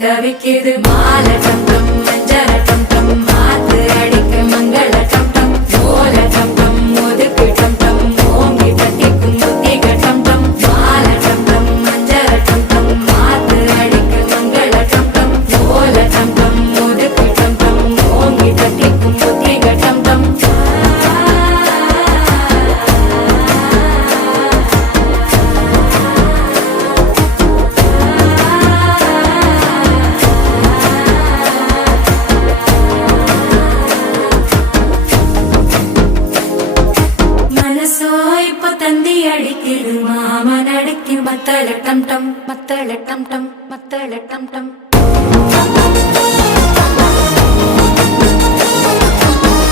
தவிக்குது மால டம் டம் மஞ்சள டம் டம் மாத்து அடிக்க மங்கள டம் டம் ஓல டம் டம் ஒதுக்கு டம் டம் ஓங்கி தட்டிக்கும் புத்திக டம் டம் மால டம் டம் மஞ்சள டம் டம் மாத்து அடிக்க மங்கள டம் டம் ஓல டம் டம் ஒதுக்கு டம் டம் ஓங்கி தட்டிக்கும் புத்திக டம் டம் தந்தி அடிக்குது மாமன் அடிக்கு மத்தள டம் டம் மத்தள டம் டம் மத்தள டம் டம்